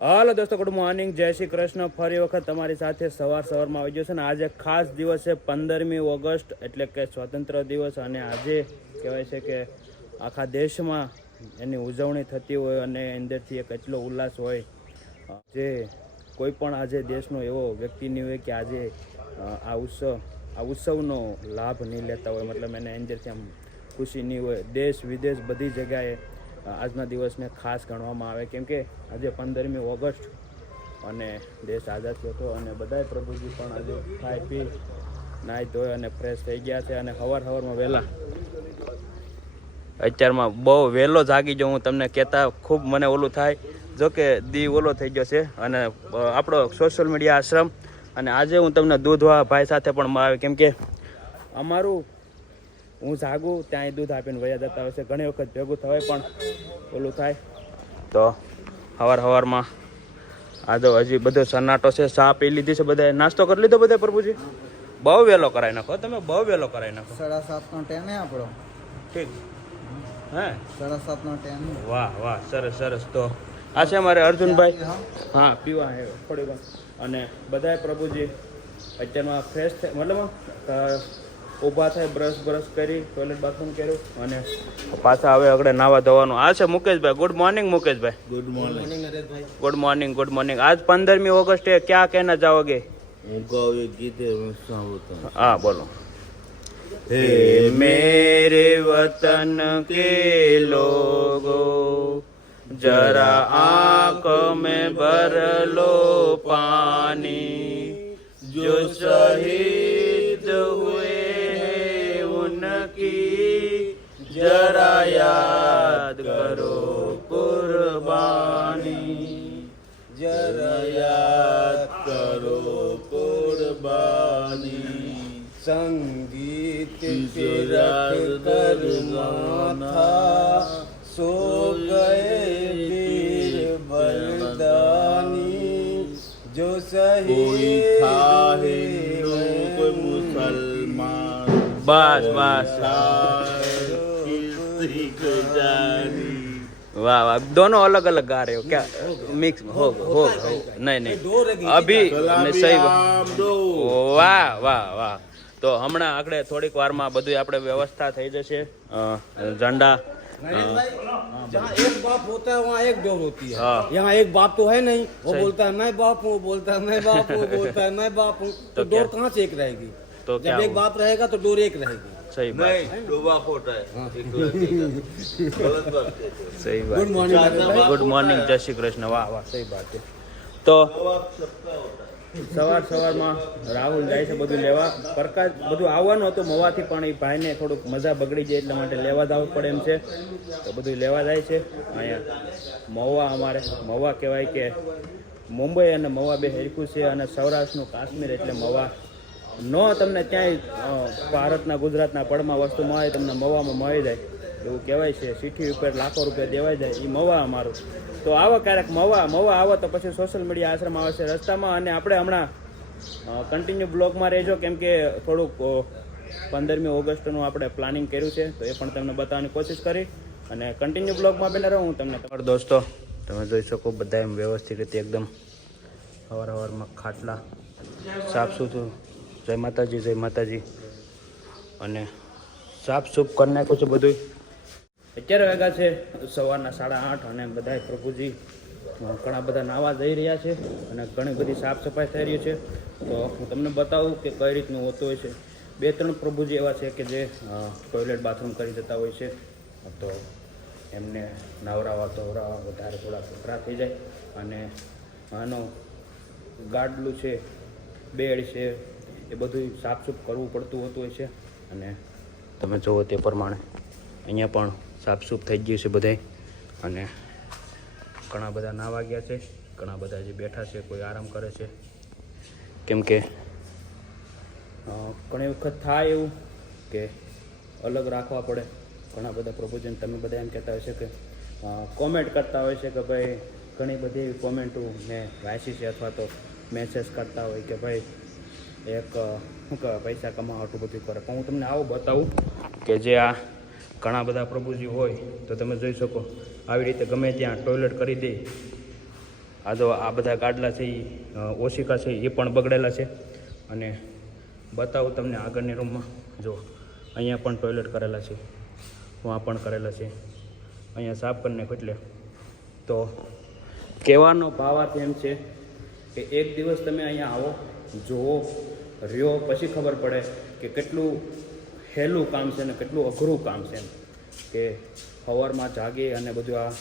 હાલો દોસ્તો, good morning, જય શ્રી કૃષ્ણ. ફરી વખત તમારી સાથે સવારમાં આવી ગયો છે ને. આજે ખાસ દિવસ છે 15મી ઓગસ્ટ, એટલે કે સ્વતંત્ર દિવસ. અને આજે કહેવાય છે કે આખા દેશમાં એની ઉજવણી થતી હોય અને અંદરથી એક એટલો ઉલ્લાસ હોય જે કોઈ પણ આજે દેશનો એવો વ્યક્તિ નહીં હોય કે આજે આ ઉત્સવનો લાભ નહીં લેતા હોય. મતલબ એને અંદરથી આમ ખુશી નહીં હોય. દેશ વિદેશ બધી જગ્યાએ આજના દિવસને ખાસ ગણવામાં આવે, કેમ કે આજે 15મી ઓગસ્ટ અને દેશ આઝાદ થયો હતો. અને બધાય પ્રભુજી પણ આજે ખાઈ પી નાહી ધોઈ અને ફ્રેશ થઈ ગયા છે. અને સવારમાં વહેલા, અત્યારમાં બહુ વહેલો જાગી જાઉં હું તમને કહેતા ખૂબ મને ઓલું થાય, જો કે દી ઓલો થઈ ગયો છે. અને આપણો સોશિયલ મીડિયા આશ્રમ, અને આજે હું તમને દૂધવાળા ભાઈ સાથે પણ મળાવે, કેમ કે અમારું હું જાગું ત્યાં દૂધ આપીને વયા જતા હોય છે. ઘણી વખત ભેગું થવાય પણ ઓલું થાય. તો સવારમાં આજે હજી બધો સન્નાટો છે. ચા પી લીધી છે, બધાએ નાસ્તો કરી લીધો બધા પ્રભુજી? બહુ વહેલો કરાવી નાખો તમે, બહુ વહેલો કરાવી નાખો. 7:30નો ટાઈમ હે આપણો. ઠીક હે, 7:30નો ટાઈમ. વાહ વાહ, સરસ સરસ. તો આ છે અમારે અર્જુનભાઈ, હા પીવા હે થોડી વાર. અને બધાએ પ્રભુજી અત્યારમાં ફ્રેશ થાય, મતલબ ઊભા થાય, બ્રશ કરી, ટોયલેટ બાથરૂમ કર્યું અને પાછા હવે આગળ નાવા ધોવાનું. આ છે Mukeshbhai. Good morning Mukeshbhai. Good morning Nareshbhai. Good morning good morning. आज 15મી ऑगस्ट है, क्या कहना चाहोगे? हाँ बोलो. हे मेरे वतन के लोगों, जरा आँख में भर लो पानी, जो शहीद हुए हैं उनकी जरा याद करो कुर्बानी, જરા યાદ કરો કુરબાની. સંગીત ફિરક કર માથા, સો ગયે વીર બલિદાની, જો શહીદ કોઈ મુસલમાન. बस बस, वाह वाह. दोनों अलग अलग गा रहे हो क्या? मिक्स हो नहीं अभी सही. वाह वाह वाह. તો હમણાં આપણે થોડીક વારમાં બધું આપણે વ્યવસ્થા થઈ જશે. ઝંડા, जहाँ एक बाप होता है वहाँ एक डोर होती है. यहाँ एक बाप तो है नहीं, वो बोलता है मैं बाप हूँ, बोलता है मैं बाप हूँ, बोलता है मैं बाप हूँ. तो डोर कहाँ से एक रहेगी? तो जब एक बाप रहेगा तो डोर एक रहेगी. सही बात, सही बात. Good morning. गुड मॉर्निंग, जय श्री कृष्ण. वाह वाह, सही बात है. તો સવારમાં રાહુલ જાય છે બધું લેવા. પ્રકાશ બધું આવવાનું હતું મવાથી, પણ એ ભાઈને થોડુંક મજા બગડી જાય એટલા માટે લેવા જવું પડે એમ છે. તો બધું લેવા જાય છે. અહીંયા મહુવા, અમારે મહુવા કહેવાય કે મુંબઈ અને મહુવા બે હરખું છે. અને સૌરાષ્ટ્રનું કાશ્મીર એટલે મહુવા. નો તમને ક્યાંય ભારતના ગુજરાતના પડમાં વસ્તુ મળે, તમને મહુવામાં મળી જાય એવું કહેવાય છે. ચીઠી ઉપર લાખો રૂપિયા દેવાઈ જાય, એ મહુવા અમારું. તો આવો ક્યારેક મહુવા આવો તો પછી સોશિયલ મીડિયા આશ્રમ આવે છે રસ્તામાં. અને આપણે હમણાં કન્ટિન્યુ બ્લોગમાં રહેજો, કેમ કે થોડુંક 15મી ઓગસ્ટનું આપણે પ્લાનિંગ કર્યું છે, તો એ પણ તમને બતાવવાની કોશિશ કરી. અને કન્ટિન્યુ બ્લોગમાં બને રહું હું તમને. તમારા દોસ્તો તમે જોઈ શકો બધા એમ વ્યવસ્થિત રીતે એકદમ સવારમાં ખાટલા સાફ સુથરું. જય માતાજી, જય માતાજી. અને સાફ સૂફ કરી નાખ્યું છે બધું. અત્યારે વાગ્યા છે સવારના 8:30 અને બધા પ્રભુજી ઘણા બધા નાવા જઈ રહ્યા છે અને ઘણી બધી સાફ સફાઈ થઈ રહી છે. તો હું તમને બતાવું કે કઈ રીતનું હોતું હોય છે. 2-3 પ્રભુજી એવા છે કે જે ટોયલેટ બાથરૂમ કરી જતા હોય છે, તો એમને નવરાવા ધોવરાવા વધારે થોડા કપરા થઈ જાય. અને આનો ગાડલું છે, બેડ છે, એ બધું સાફસૂફ કરવું પડતું હોતું હોય છે. અને તમે જુઓ તે પ્રમાણે અહીંયા પણ સાફસૂફ થઈ ગયું છે બધે. અને ઘણા બધા નાવા ગયા છે, ઘણા બધા જે બેઠા છે, કોઈ આરામ કરે છે. કેમ કે ઘણી વખત થાય એવું કે અલગ રાખવા પડે. ઘણા બધા પ્રભુજન તમે બધા એમ કહેતા હોય છે કે કોમેન્ટ કરતા હોય છે કે ભાઈ, ઘણી બધી એવી કોમેન્ટો મેં વાંચી છે, અથવા તો મેસેજ કરતા હોય કે ભાઈ એક શું કહેવાય પૈસા કમાવા આટલું બધું કરે. પણ હું તમને આવું બતાવું કે જે આ ઘણા બધા પ્રભુજી હોય તો તમે જોઈ શકો આવી રીતે ગમે ત્યાં ટોયલેટ કરી દે આ જો આ બધા ગાડલા છે એ ઓશિકા છે એ પણ બગડેલા છે. અને બતાવું તમને આગળની રૂમમાં. જો અહીંયા પણ ટોયલેટ કરેલા છે, વहाँ પણ કરેલા છે, અહીંયા સાફ કરીને એટલે. તો કહેવાનો ભાવાર્થ એમ છે કે એક દિવસ તમે અહીંયા આવો, જુઓ, રહ્યો, પછી ખબર પડે કે કેટલું હેલું કામ છે ને કેટલું અઘરું કામ છે. એમ કે સવારમાં જાગી અને બધું આ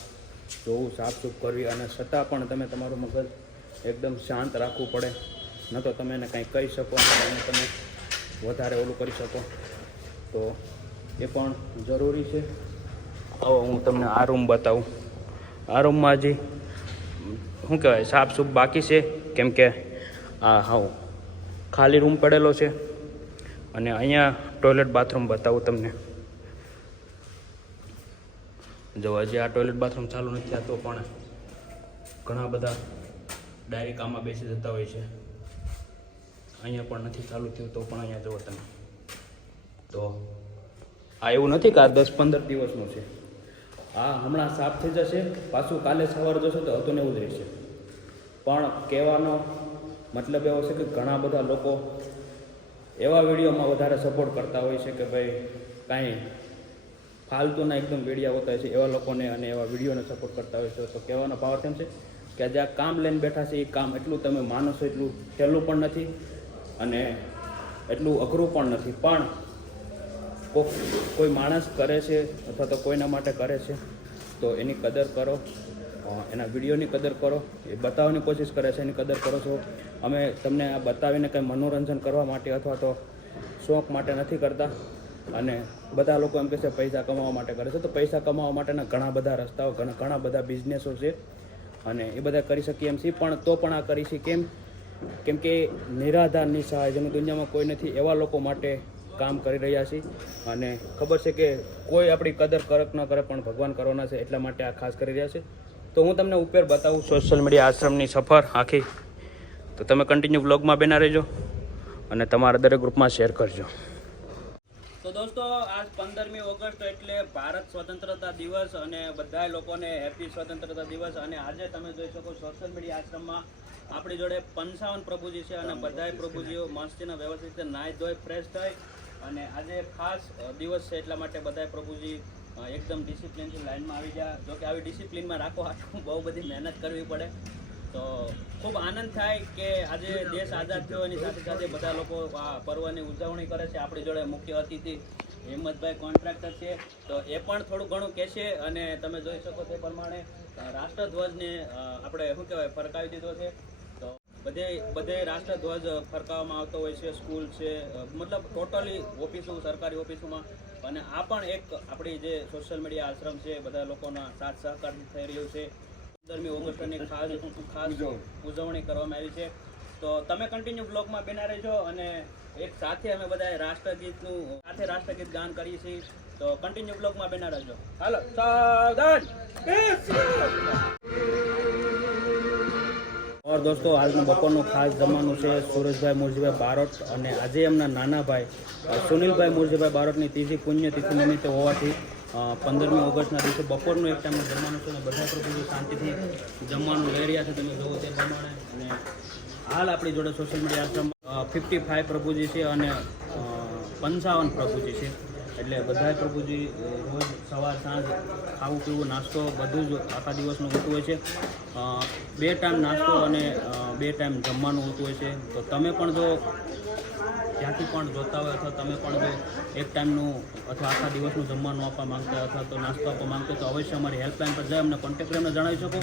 જોવું, સાફસૂફ કરવી, અને છતાં પણ તમે તમારું મગજ એકદમ શાંત રાખવું પડે. ન તો તમે એને કંઈ કહી શકો અને તમે વધારે ઓલું કરી શકો. તો એ પણ જરૂરી છે. હવે હું તમને આ રૂમ બતાવું. આ રૂમમાં હજી શું કહેવાય, સાફસૂફ બાકી છે, કેમ કે આ હા ખાલી રૂમ પડેલો છે. અને અહીંયા ટોયલેટ બાથરૂમ બતાવું તમને. જો હજી આ ટોયલેટ બાથરૂમ ચાલુ નથી થયા તો પણ ઘણા બધા ડાયરેક્ટ આમાં બેસી જતા હોય છે. અહીંયા પણ નથી ચાલુ થયું તો પણ અહીંયા જુઓ તમે. તો આ એવું નથી કે આ 10-15 દિવસનું છે. આ હમણાં સાફ થઈ જશે, પાછું કાલે સવારે જશો તો હતું ને એવું જ રહેશે. પણ કહેવાનો મતલબ એવો છે કે ઘણા બધા લોકો એવા વિડીયોમાં વધારે સપોર્ટ કરતા હોય છે કે ભાઈ કાંઈ ફાલતુના એકદમ વિડીયો હોતા હોય છે એવા લોકોને અને એવા વિડીયોને સપોર્ટ કરતા હોય છે. તો કહેવાનો ભાવ એમ છે કે આજે આ કામ લઈને બેઠા છે, એ કામ એટલું તમે માનો છો એટલું સહેલું પણ નથી અને એટલું અઘરું પણ નથી. પણ કોઈ માણસ કરે છે અથવા તો કોઈના માટે કરે છે તો એની કદર કરો, એના વિડીયોની કદર કરો, એ બતાવવાની કોશિશ કરે છે એની કદર કરો છો. અમે તમને આ બતાવીને કંઈ મનોરંજન કરવા માટે અથવા તો શોખ માટે નથી કરતા. અને બધા લોકો એમ કહે છે પૈસા કમાવા માટે કરે છે, તો પૈસા કમાવા માટેના ઘણા બધા રસ્તાઓ, ઘણા બધા બિઝનેસો છે અને એ બધા કરી શકીએ એમ છીએ. પણ તો પણ આ કરી છીએ કેમ કે નિરાધાર નિસહાય જેનું દુનિયામાં કોઈ નથી એવા લોકો માટે કામ કરી રહ્યા છીએ. અને ખબર છે કે કોઈ આપણી કદર કરક ન કરે પણ ભગવાન કરવાના છે, એટલા માટે આ ખાસ કરી રહ્યા છે. તો હું તમને ઉપર બતાવું સોશિયલ મીડિયા આશ્રમની સફર આખી. તો તમે કન્ટિન્યુ વ્લોગમાં બેના રહેજો અને તમારા દરેક ગ્રુપમાં શેર કરજો. તો દોસ્તો, આજ 15મી ઓગસ્ટ એટલે ભારત સ્વતંત્રતા દિવસ અને બધા લોકોને હેપી સ્વતંત્રતા દિવસ. અને આજે તમે જોઈ શકો સોશિયલ મીડિયા આશ્રમમાં આપણી જોડે 55 પ્રભુજી છે અને બધાય પ્રભુજીઓ મસ્તીના વ્યવસ્થિત રીતે નાહી ધોઈ ફ્રેશ થઈ અને આજે ખાસ દિવસ છે એટલા માટે બધાય પ્રભુજી એકદમ ડિસિપ્લિનથી લાઈનમાં આવી ગયા. જોકે આવી ડિસિપ્લિનમાં રાખો આટલું બહુ બધી મહેનત કરવી પડે. તો ખૂબ આનંદ થાય કે આજે દેશ આઝાદ થયો એની સાથે સાથે બધા લોકો આ પર્વની ઉજવણી કરે છે. આપણી જોડે મુખ્ય અતિથિ હિંમતભાઈ કોન્ટ્રાક્ટર છે, તો એ પણ થોડું ઘણું કહેશે. અને તમે જોઈ શકો તે પ્રમાણે રાષ્ટ્રધ્વજને આપણે શું કહેવાય ફરકાવી દીધો છે. તો બધે રાષ્ટ્રધ્વજ ફરકાવવામાં આવતો હોય છે, સ્કૂલ છે, મતલબ ટોટલી ઓફિસો, સરકારી ઓફિસોમાં. અને આ પણ એક આપણી જે સોશિયલ મીડિયા આશ્રમ છે બધા લોકોના સાથ સહકારથી થઈ રહ્યું છે. 15મી ઓગસ્ટની ખાસ ઉજવણી કરવામાં આવી છે. તો તમે કન્ટિન્યુ બ્લોગમાં બેના રહેજો અને એક સાથે અમે બધા રાષ્ટ્રગીત ગાન કરીએ છીએ. તો કન્ટિન્યુ બ્લોગમાં બેના રહેજો. હાલો, સાવધાન. और दोस्तों, આજનું બપોરનું ખાસ જમવાનું છે સુરેશભાઈ મુરજીભાઈ બારોટ અને આજે એમના નાના ભાઈ સુનિલભાઈ મુરજીભાઈ બારોટની ત્રીજી પુણ્યતિથિ નિમિત્તે હોવાથી 15મી ઓગસ્ટના દિવસે બપોરનું એક ટાઈમનું જમવાનું છે અને બધા પ્રભુજી શાંતિથી જમવાનું લઈ રહ્યા છે, તમે જોવો તે પ્રમાણે. અને હાલ આપણી જોડે સોશિયલ મીડિયા આશ્રમ 55 પ્રભુજી છે અને 55 પ્રભુજી છે. એટલે બધા પ્રભુજી રોજ સવાર સાંજ ખાવું પીવું નાસ્તો બધું જ આખા દિવસનું હોતું હોય છે. 2 ટાઈમ નાસ્તો અને 2 ટાઈમ જમવાનું હોતું હોય છે. તો તમે પણ જો જ્યાંથી પણ જોતા હોય અથવા તમે પણ જો એક ટાઈમનું અથવા આખા દિવસનું જમવાનું આપવા માંગતા હોય અથવા તો નાસ્તો આપવા માંગતા હોય તો અવશ્ય અમારી હેલ્પલાઇન પર જાય, અમને કોન્ટેક્ટ કરીને જણાવી શકો.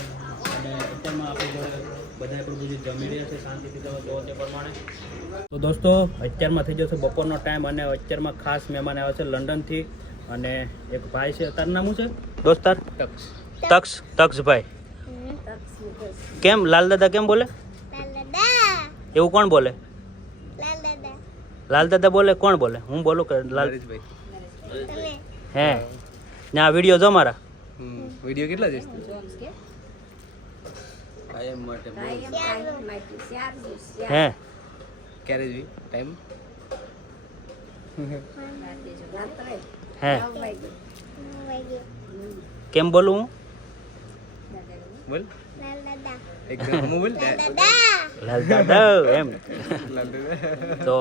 અને અત્યારમાં આપણે જોડે બધા પ્રભુજી જમી રહ્યા છે શાંતિથી, તમે જોવો તે પ્રમાણે. તો દોસ્તો, અત્યારમાં થઈ જશે બપોરનો ટાઈમ અને અત્યારમાં ખાસ મહેમાન આવ્યા છે લંડનથી. અને એક ભાઈ છે, તારું નામ શું છે દોસ્તાર? તક્ષભાઈ. કેમ લાલ દાદા કેમ બોલે? એવું કોણ બોલે? લાલ દાદા બોલે? કોણ બોલે? હું બોલું કે લાલ? હે ને આ વિડીયો જો મારા વિડીયો કેટલા છે? હે ક્યારે જોઈ ટાઈમ? હે કેમ બોલું હું? બોલ. એકદમ અમૂલ લાલ દાદા એમ. તો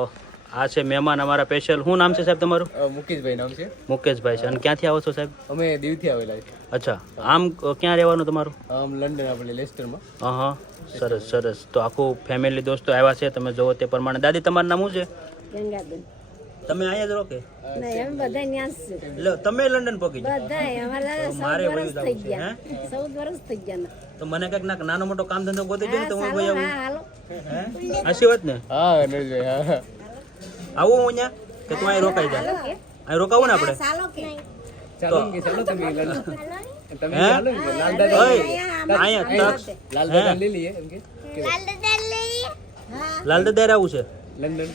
આ છે મહેમાન અમારા સ્પેશિયલ. શું નામ છે સાહેબ તમારું? મુકેશભાઈ નામ છે. મુકેશભાઈ છે. અને ક્યાંથી આવો છો સાહેબ? અમે દીવથી આવેલા છે. અચ્છા, આમ ક્યાં રહેવાનું તમારું? લંડન આપણે લેસ્ટરમાં. હા, સરસ સરસ. તો આખું ફેમિલી દોસ્તો આવ્યા છે, તમે જોવો તે પ્રમાણે. દાદી તમારું નામ શું છે? ગંગાબેન. તમે અહીંયા જ રહો કે? નહીં, અમે બધા ન્યા જ છે. એટલે તમે લંડન પહોંચી ગયા? બધાય અમારા મારે 14 વયું વર્ષ જવું થઈ છે, ગયા. 14 વર્ષ થઈ ગયા ને. તો મને કંઈક નાનો મોટો કામ ધંધો ગોતી દો ને તો હું હા, ભાઈ ચાલો, આવું. હા, હાલો. સાચી વાત ને? હા નરેશભાઈ હા. આવું હું અહીંયા કે તું અહીં રોકાઈ જા? અહીં રોકાવું ને આપણે? ચાલો કે ચાલો ને કે ચાલો તમે લંડન. તમે હે? ચાલો ને કે લાલ દાદા ઓય, અહીંયા તક લાલ દાદા લઈ લઈએ એમ કે લાલ દાદા આવું છે લંડન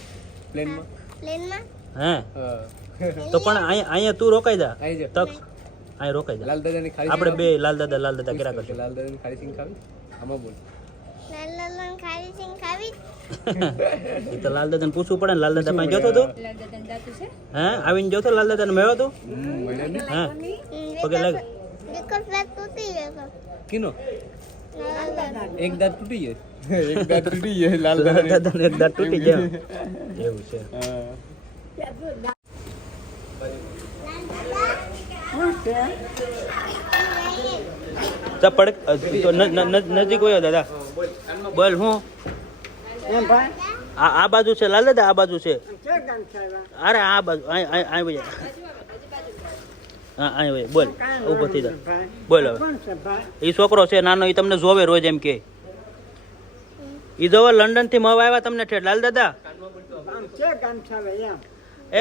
પ્લેનમાં. હે? હા તો પણ અહીંયા તું રોકાઈ જા. આવી જા. તક અહીં રોકાઈ જા. લાલ દાદાની ખાલી આપણે બે લાલ દાદા કર્યા કરશું. લાલ દાદાની ખાલી સિંગ ખાવી આમાં બોલ. એ તો લાલ દાદાને પૂછવું પડે ને. લાલ દાદા પાસે જતો તો? હે? આવીને જતો લાલ દાદાને મળ્યો તો? હે? પગે લાગ. કિનો એક દાંત તૂટી ગયો. એક દાંત તૂટી ગયો લાલ દાદા. દાદાને એક દાંત તૂટી ગયો. એવું છે. ચપડ નજીક હોય દાદા. બોલ હું આ બાજુ છે લાલ દાદા, આ બાજુ છે. અરે આ બાજુ અહીં બોલ, ઉભો થઈ જા. બોલ હવે. એ છોકરો છે નાનો, એ તમને જોવે રોજ એમ કે. એ જોવે લંડન થી મવા આવ્યા તમને ઠેઠ લાલ દાદા.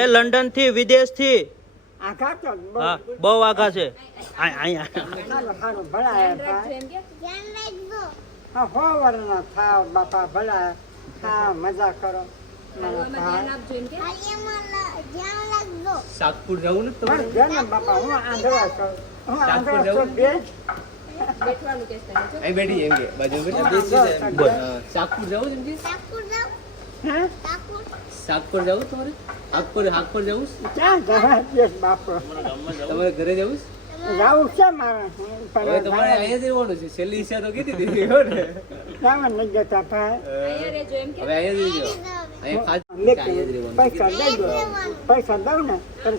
એ લંડન થી વિદેશ થી. હા, બહુ આઘા છે. મજા કરો. સાગપુર જવું ને તમારે? બાપા હું આંધળા છું. સાગપુર જવું? અહીં બેઠી એમ કે બાજુ સાગપુર જવું એમ કે સાગપુર જવું તમારે? હાકપુર જવું? ક્યાં જવા બાપુ? તમારે ઘરે જવું? જવું છે મારે. હવે તમારે અહીંયા જ રહેવાનું છે. છેલ્લી ઈચ્છા તો કીધી હતી હો ને. જવા નથી જતા ભાઈ. હવે અહીંયા જ રહેજો. અહીંયા ખાસ અહીંયા જ રહેવાનું. પૈસા દઈ દો. પૈસા દઉં ને તો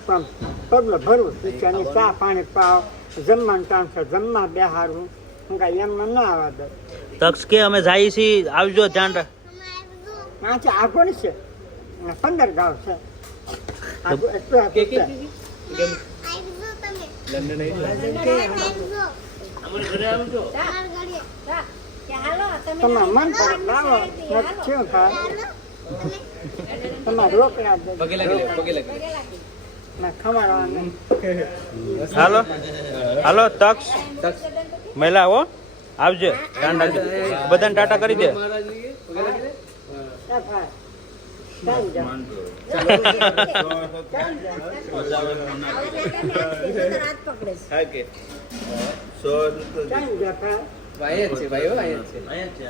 પગલો ભરવું. પીછાની ચા પાણી પાવ, જમવાનું ટાઈમ છે, જમવા બેહારવું. હું કાંઈ એમ ના આવવા દઉં. તક્ષ કે અમે જઈએ છીએ, આવજો ધ્યાન રાખ. આ છે આગળ છે 15 ગાંવ છે. લંડન આવી તમારે મન પર લાવો શું થાય તમારે રોકડા દે પગે લાગી ખમાડવાનું. હાલો હાલો તક્ષ મહિલા હો, આવજે. ધ્યાન રાખજે. બધાને ટાટા કરી દે. ભાઈ જ છે ભાઈઓ અહીંયા જ છે.